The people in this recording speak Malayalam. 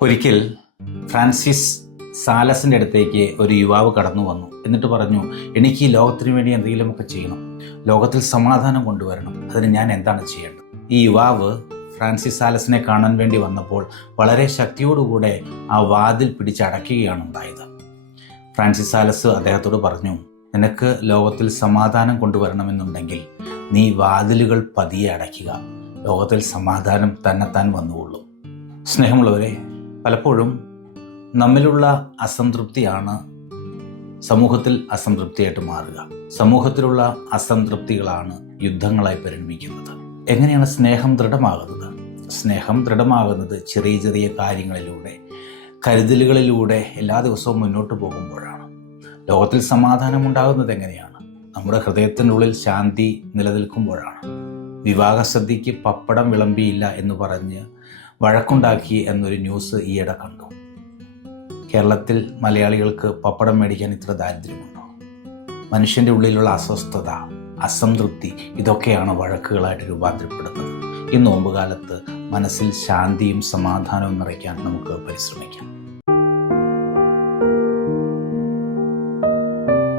ഒരിക്കൽ ഫ്രാൻസിസ് സാലസിൻ്റെ അടുത്തേക്ക് ഒരു യുവാവ് കടന്നു വന്നു. എന്നിട്ട് പറഞ്ഞു, എനിക്ക് ഈ ലോകത്തിന് വേണ്ടി എന്തെങ്കിലുമൊക്കെ ചെയ്യണം, ലോകത്തിൽ സമാധാനം കൊണ്ടുവരണം, അതിന് ഞാൻ എന്താണ് ചെയ്യേണ്ടത്? ഈ യുവാവ് ഫ്രാൻസിസ് സാലസിനെ കാണാൻ വേണ്ടി വന്നപ്പോൾ വളരെ ശക്തിയോടുകൂടെ ആ വാതിൽ പിടിച്ചടയ്ക്കുകയാണ് ഉണ്ടായത്. ഫ്രാൻസിസ് സാലസ് അദ്ദേഹത്തോട് പറഞ്ഞു, നിനക്ക് ലോകത്തിൽ സമാധാനം കൊണ്ടുവരണമെന്നുണ്ടെങ്കിൽ നീ വാതിലുകൾ പതിയെ അടയ്ക്കുക, ലോകത്തിൽ സമാധാനം തന്നെത്താൻ വന്നുകൊള്ളും. സ്നേഹമുള്ളവരെ, പലപ്പോഴും നമ്മിലുള്ള അസംതൃപ്തിയാണ് സമൂഹത്തിൽ അസംതൃപ്തിയായിട്ട് മാറുക. സമൂഹത്തിലുള്ള അസംതൃപ്തികളാണ് യുദ്ധങ്ങളായി പരിണമിക്കുന്നത്. എങ്ങനെയാണ് സ്നേഹം ദൃഢമാകുന്നത്? സ്നേഹം ദൃഢമാകുന്നത് ചെറിയ ചെറിയ കാര്യങ്ങളിലൂടെ, കരുതലുകളിലൂടെ എല്ലാ ദിവസവും മുന്നോട്ട് പോകുമ്പോഴാണ്. ലോകത്തിൽ സമാധാനം ഉണ്ടാകുന്നത് എങ്ങനെയാണ്? നമ്മുടെ ഹൃദയത്തിനുള്ളിൽ ശാന്തി നിലനിൽക്കുമ്പോഴാണ്. വിവാഹസദ്യക്ക് പപ്പടം വിളമ്പിയില്ല എന്ന് പറഞ്ഞ് വഴക്കുണ്ടാക്കി എന്നൊരു ന്യൂസ് ഈയിടെ കണ്ടു. കേരളത്തിൽ മലയാളികൾക്ക് പപ്പടം മേടിക്കാൻ ഇത്ര ദാരിദ്ര്യമുണ്ടോ? മനുഷ്യൻ്റെ ഉള്ളിലുള്ള അസ്വസ്ഥത, അസംതൃപ്തി, ഇതൊക്കെയാണ് വഴക്കുകളായിട്ട് രൂപാന്തരപ്പെടുന്നത്. ഈ നോമ്പുകാലത്ത് മനസ്സിൽ ശാന്തിയും സമാധാനവും നിറയ്ക്കാൻ നമുക്ക് പരിശ്രമിക്കാം.